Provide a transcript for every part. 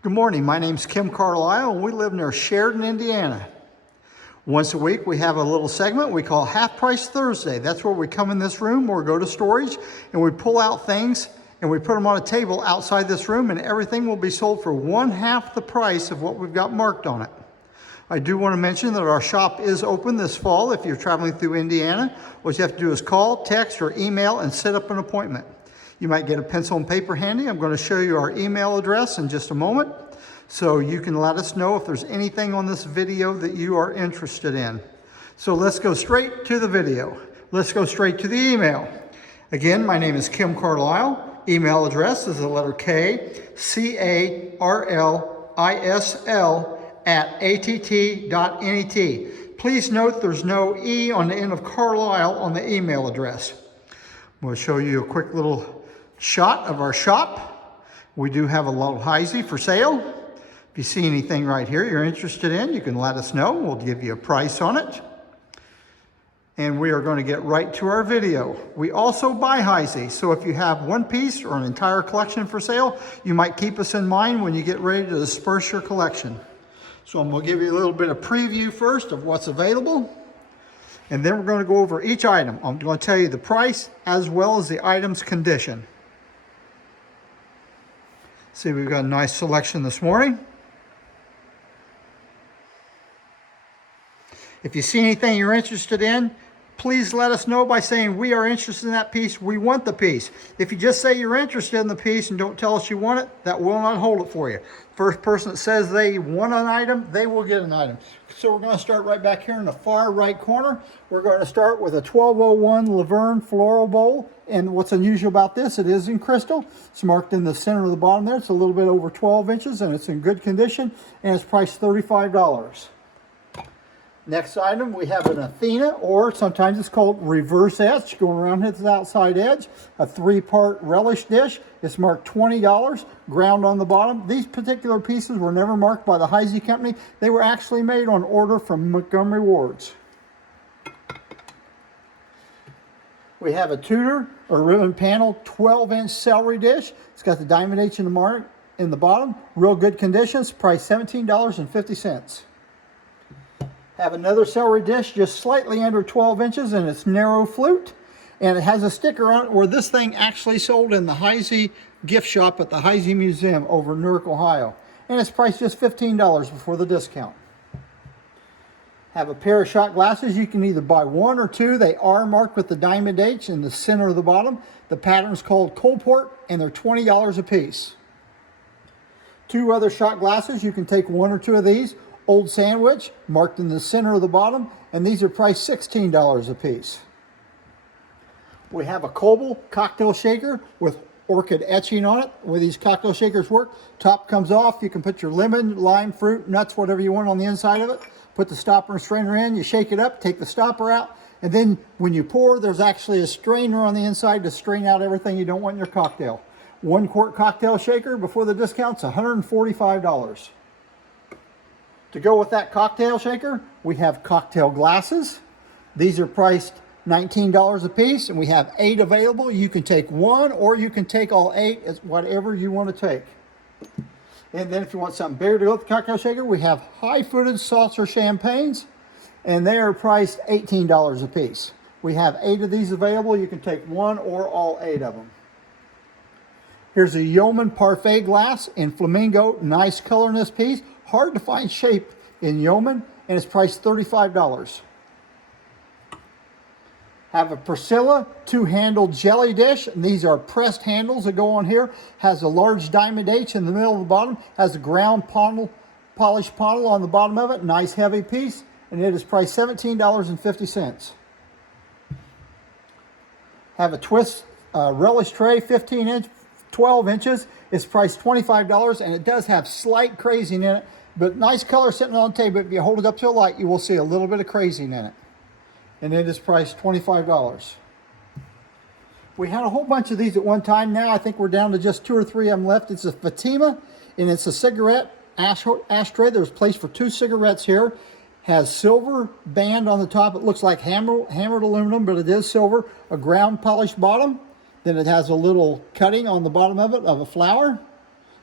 Good morning, my name's Kim Carlisle and we live near Sheridan, Indiana. Once a week we have a little segment we call Half Price Thursday. That's where we come in this room or go to storage and we pull out things and we put them on a table outside this room, and everything will be sold for 1/2 the price of what we've got marked on it. I do want to mention that our shop is open this fall if you're traveling through Indiana. What you have to do is call, text, or email and set up an appointment. You might get a pencil and paper handy. I'm going to show you our email address in just a moment, so you can let us know if there's anything on this video that you are interested in. So let's go straight to the video. Let's go straight to the email. Again, my name is Kim Carlisle. Email address is the letter K, CARLISL@att.net. Please note there's no E on the end of Carlisle on the email address. We'll show you a quick little shot of our shop. We do have a little Heisey for sale. If you see anything right here you're interested in, you can let us know. We'll give you a price on it. And we are going to get right to our video. We also buy Heisey, so if you have one piece or an entire collection for sale, you might keep us in mind when you get ready to disperse your collection. So I'm going to give you a little bit of preview first of what's available. And then we're going to go over each item. I'm going to tell you the price as well as the item's condition. See, we've got a nice selection this morning. If you see anything you're interested in, please let us know by saying we are interested in that piece, we want the piece. If you just say you're interested in the piece and don't tell us you want it, that will not hold it for you. First person that says they want an item, they will get an item. So we're going to start right back here in the far right corner. We're going to start with a 1201 Laverne floral bowl. And what's unusual about this, it is in crystal. It's marked in the center of the bottom there. It's a little bit over 12 inches and it's in good condition, and it's priced $35. Next item, we have an Athena, or sometimes it's called reverse etch, going around its outside edge. A 3-part relish dish. It's marked $20, ground on the bottom. These particular pieces were never marked by the Heisey company. They were actually made on order from Montgomery Ward's. We have a Tudor or ribbon panel 12-inch celery dish. It's got the diamond H in the mark in the bottom. Real good conditions, priced $17.50. Have another celery dish just slightly under 12 inches, and it's narrow flute, and it has a sticker on it where this thing actually sold in the Heisey gift shop at the Heisey Museum over in Newark, Ohio, and it's priced just $15 before the discount. Have a pair of shot glasses. You can either buy one or two. They are marked with the diamond H in the center of the bottom. The pattern is called Cobalt, and they're $20 a piece. Two other shot glasses. You can take one or two of these. Old Sandwich, marked in the center of the bottom, and these are priced $16 a piece. We have a Cobalt cocktail shaker with orchid etching on it. The way these cocktail shakers work, top comes off, you can put your lemon, lime, fruit, nuts, whatever you want on the inside of it. Put the stopper and strainer in, you shake it up, take the stopper out, and then when you pour, there's actually a strainer on the inside to strain out everything you don't want in your cocktail. 1-quart cocktail shaker before the discount's $145. To go with that cocktail shaker, we have cocktail glasses. These are priced $19 a piece, and we have 8 available. You can take one or you can take all 8. It's whatever you want to take. And then if you want something bigger to go with the cocktail shaker, we have high-footed saucer champagnes, and they are priced $18 a piece. We have 8 of these available. You can take one or all 8 of them. Here's a Yeoman Parfait glass in flamingo. Nice color in this piece. Hard to find shape in Yeoman, and it's priced $35. Have a Priscilla 2-handled jelly dish, and these are pressed handles that go on here. Has a large diamond H in the middle of the bottom. Has a ground polished panel on the bottom of it. Nice heavy piece, and it is priced $17.50. Have a twist relish tray, 15-inch, 12 inches. It's priced $25, and it does have slight crazing in it, but nice color sitting on the table. If you hold it up to a light, you will see a little bit of crazing in it. And it is priced $25. We had a whole bunch of these at one time. Now I think we're down to just 2 or 3 of them left. It's a Fatima, and it's a cigarette ashtray. There's place for 2 cigarettes here. Has silver band on the top. It looks like hammered aluminum, but it is silver. A ground polished bottom. Then it has a little cutting on the bottom of it of a flower.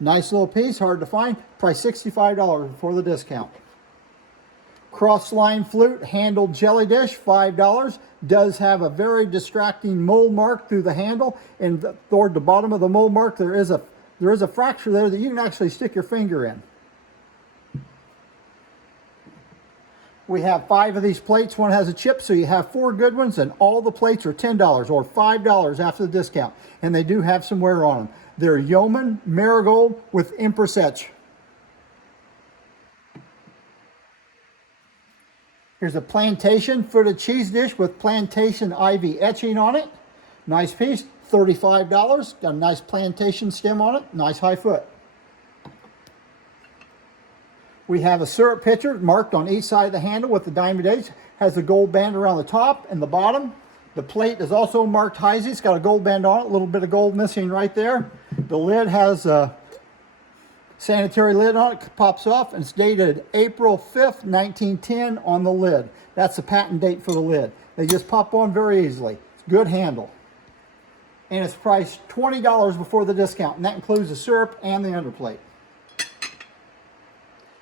Nice little piece, hard to find. Price $65 before the discount. Cross-line flute, handled jelly dish, $5. Does have a very distracting mold mark through the handle, and toward the bottom of the mold mark there is a fracture there that you can actually stick your finger in. We have 5 of these plates. One has a chip, so you have 4 good ones, and all the plates are $10 or $5 after the discount. And they do have some wear on them. They're Yeoman Marigold with Empress Etch. Here's a plantation footed cheese dish with plantation ivy etching on it. Nice piece, $35. Got a nice plantation stem on it, nice high foot. We have a syrup pitcher marked on each side of the handle with the diamond H. Has a gold band around the top and the bottom. The plate is also marked Heisey. It's got a gold band on it, a little bit of gold missing right there. The lid has a sanitary lid on it, pops off, and it's dated April 5th, 1910 on the lid. That's the patent date for the lid. They just pop on very easily. It's a good handle. And it's priced $20 before the discount, and that includes the syrup and the underplate.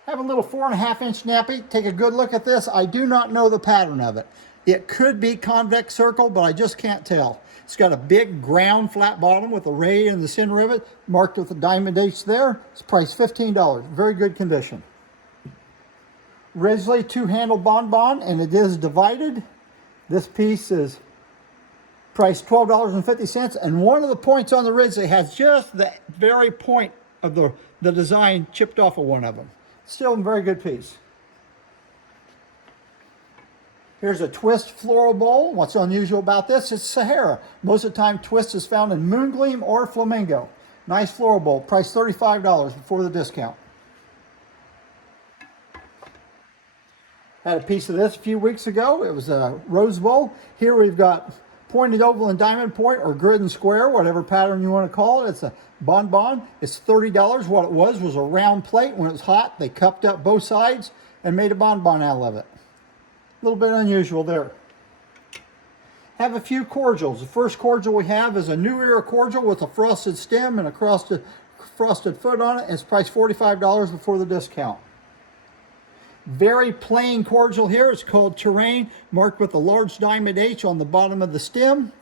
Have a little 4.5-inch nappy. Take a good look at this. I do not know the pattern of it. It could be convex circle, but I just can't tell. It's got a big ground flat bottom with a ray in the center of it, marked with a diamond H there. It's priced $15. Very good condition. Risley 2-handle bonbon, and it is divided. This piece is priced $12.50, and one of the points on the Risley has just the very point of the design chipped off of one of them. Still a very good piece. Here's a twist floral bowl. What's unusual about this is Sahara. Most of the time twist is found in Moongleam or Flamingo. Nice floral bowl, priced $35 before the discount. Had a piece of this a few weeks ago. It was a rose bowl. Here we've got pointed oval and diamond point, or grid and square, whatever pattern you want to call it. It's a bonbon. It's $30. What it was a round plate. When it was hot, they cupped up both sides and made a bonbon out of it. A little bit unusual there. Have a few cordials. The first cordial we have is a New Era cordial with a frosted stem and a frosted foot on it. It's priced $45 before the discount. Very plain cordial here. It's called Terrain, marked with a large diamond H on the bottom of the stem.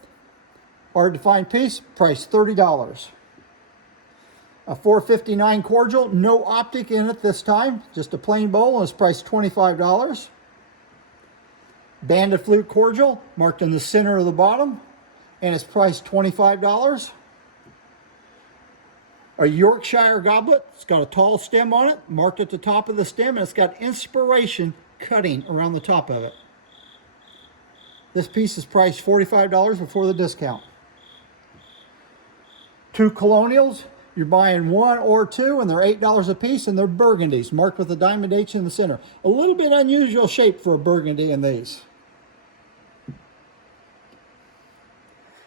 Hard to find piece, priced $30. A $4.59 cordial, no optic in it this time, just a plain bowl, and it's priced $25. Banded flute cordial, marked in the center of the bottom, and it's priced $25. A Yorkshire goblet. It's got a tall stem on it, marked at the top of the stem, and it's got inspiration cutting around the top of it. This piece is priced $45 before the discount. 2 colonials. You're buying 1 or 2, and they're $8 a piece, and they're burgundies, marked with a diamond H in the center. A little bit unusual shape for a burgundy in these.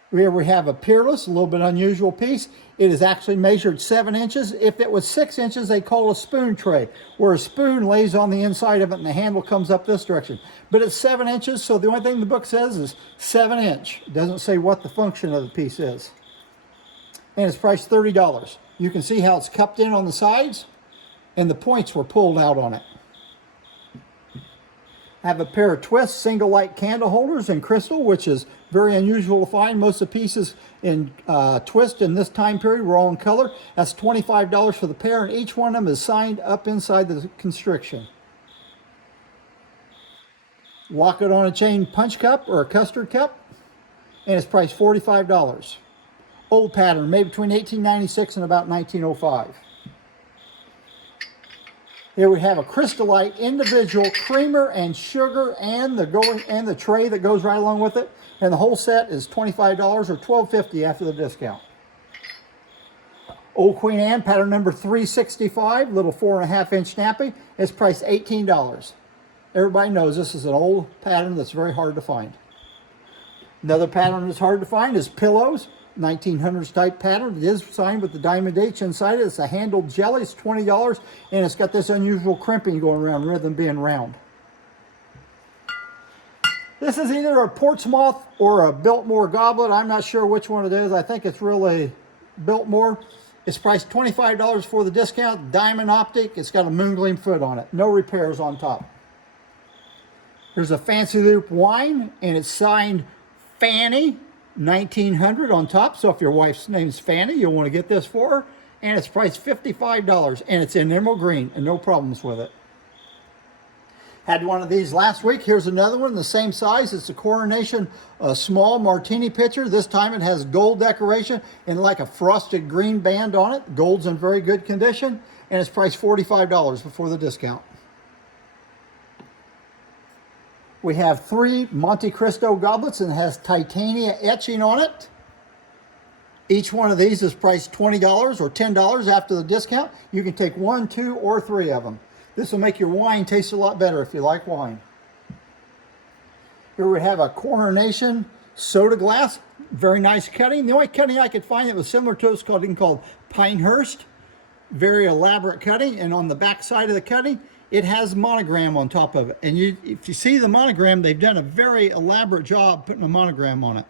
Here we have a Peerless, a little bit unusual piece. It is actually measured 7 inches. If it was 6 inches, they call it a spoon tray, where a spoon lays on the inside of it and the handle comes up this direction. But it's 7 inches, so the only thing the book says is 7 inch. It doesn't say what the function of the piece is. And it's priced $30. You can see how it's cupped in on the sides, and the points were pulled out on it. I have a pair of Twist single light candle holders in crystal, which is very unusual to find. Most of the pieces in Twist in this time period were all in color. That's $25 for the pair, and each one of them is signed up inside the constriction. Lock it on a chain punch cup or a custard cup, and it's priced $45. Old pattern, made between 1896 and about 1905. Here we have a Crystallite individual creamer and sugar and the tray that goes right along with it. And the whole set is $25 or $12.50 after the discount. Old Queen Anne, pattern number 365, little 4.5-inch snappy. It's priced $18. Everybody knows this is an old pattern that's very hard to find. Another pattern that's hard to find is pillows. 1900s type pattern. It is signed with the diamond H inside it. It's a handled jelly. It's $20, and it's got this unusual crimping going around rather than being round. This is either a Portsmouth or a Biltmore goblet. I'm not sure which one it is. I think it's really Biltmore. It's priced $25 for the discount. Diamond optic. It's got a moongleam foot on it. No repairs on top. There's a Fancy Loop wine, and it's signed Fanny 1900 on top. So if your wife's name's Fanny, you'll want to get this for her. And it's priced $55, and it's in emerald green, and no problems with it. Had one of these last week. Here's another one, the same size. It's a Coronation small martini pitcher. This time it has gold decoration and like a frosted green band on it. Gold's in very good condition, and it's priced $45 before the discount. We have 3 Monte Cristo goblets, and it has titania etching on it. Each one of these is priced $20 or $10 after the discount. You can take 1, 2, or 3 of them. This will make your wine taste a lot better if you like wine. Here we have a Coronation soda glass. Very nice cutting. The only cutting I could find that was similar to it was called Pinehurst. Very elaborate cutting. And on the back side of the cutting, it has monogram on top of it. And if you see the monogram, they've done a very elaborate job putting a monogram on it.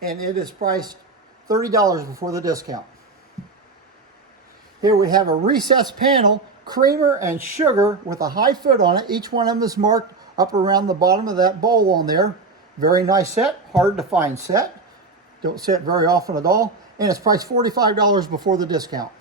And it is priced $30 before the discount. Here we have a recessed panel, creamer and sugar with a high foot on it. Each one of them is marked up around the bottom of that bowl on there. Very nice set, hard to find set. Don't see it very often at all. And it's priced $45 before the discount.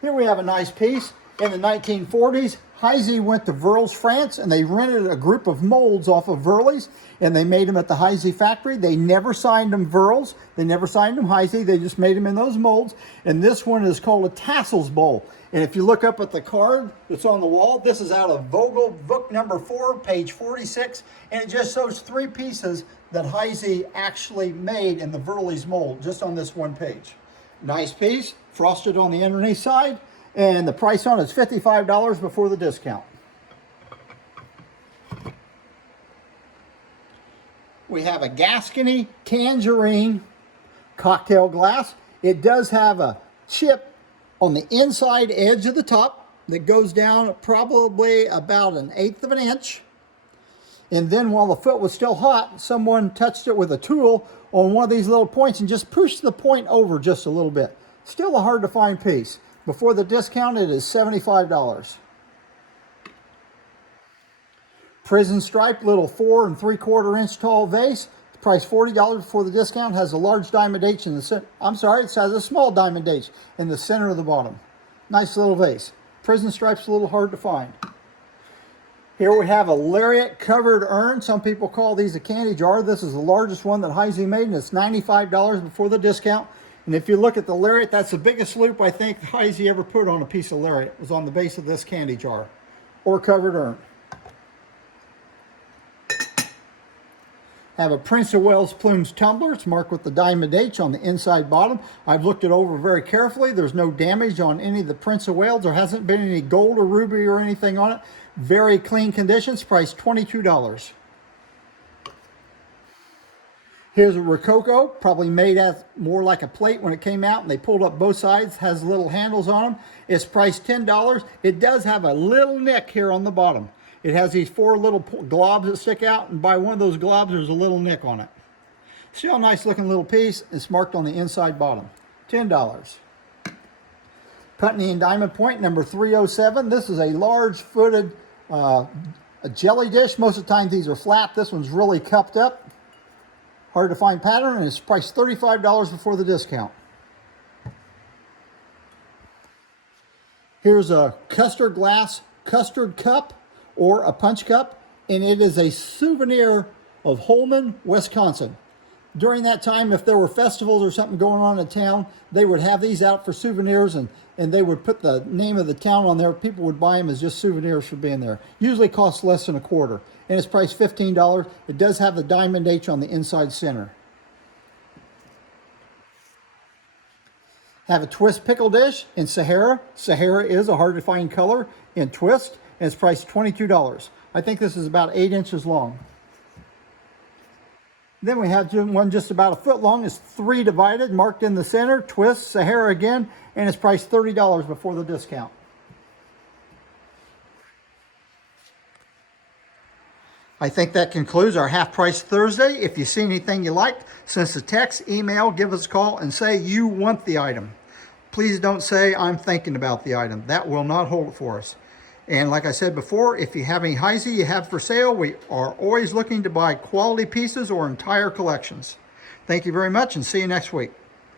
Here we have a nice piece. In the 1940s, Heisey went to Verles, France, and they rented a group of molds off of Verles, and they made them at the Heisey factory. They never signed them Verles. They never signed them Heisey. They just made them in those molds. And this one is called a Tassels Bowl. And if you look up at the card that's on the wall, this is out of Vogel book number 4, page 46. And it just shows 3 pieces that Heisey actually made in the Verles mold, just on this one page. Nice piece, frosted on the underneath side. And the price on it is $55 before the discount. We have a Gascony Tangerine cocktail glass. It does have a chip on the inside edge of the top that goes down probably about 1/8 of an inch. And then while the foot was still hot, someone touched it with a tool on one of these little points and just pushed the point over just a little bit. Still a hard to find piece. Before the discount, it is $75. Prison stripe, little 4 3/4 inch tall vase. Price $40 before the discount. Has a large diamond H in the center. I'm sorry, it has a small diamond H in the center of the bottom. Nice little vase. Prison stripe's a little hard to find. Here we have a Lariat Covered Urn. Some people call these a candy jar. This is the largest one that Heisey made, and it's $95 before the discount. And if you look at the Lariat, that's the biggest loop I think Heisey ever put on a piece of Lariat. It was on the base of this candy jar or covered urn. Have a Prince of Wales Plumes tumbler. It's marked with the diamond H on the inside bottom. I've looked it over very carefully. There's no damage on any of the Prince of Wales. There hasn't been any gold or ruby or anything on it. Very clean conditions, priced $22. Here's a Rococo, probably made as more like a plate when it came out, and they pulled up both sides, has little handles on them. It's priced $10. It does have a little nick here on the bottom. It has these 4 little globs that stick out, and by one of those globs, there's a little nick on it. Still a nice looking little piece. It's marked on the inside bottom. $10. Putney and Diamond Point, number 307. This is a large-footed a jelly dish. Most of the time, these are flat. This one's really cupped up. Hard to find pattern, and it's priced $35 before the discount. Here's a custard glass custard cup or a punch cup, and it is a souvenir of Holman, Wisconsin. During that time, if there were festivals or something going on in town, they would have these out for souvenirs, and they would put the name of the town on there. People would buy them as just souvenirs for being there. Usually costs less than $1/4, and it's priced $15. It does have the diamond H on the inside center. Have a twist pickle dish in Sahara. Sahara is a hard to find color in twist, and it's priced $22. I think this is about 8 inches long. Then we have one just about 1 foot long. It's 3 divided, marked in the center, twist, Sahara again, and it's priced $30 before the discount. I think that concludes our Half Price Thursday. If you see anything you like, send us a text, email, give us a call, and say you want the item. Please don't say I'm thinking about the item. That will not hold it for us. And like I said before, if you have any Heisey you have for sale, we are always looking to buy quality pieces or entire collections. Thank you very much and see you next week.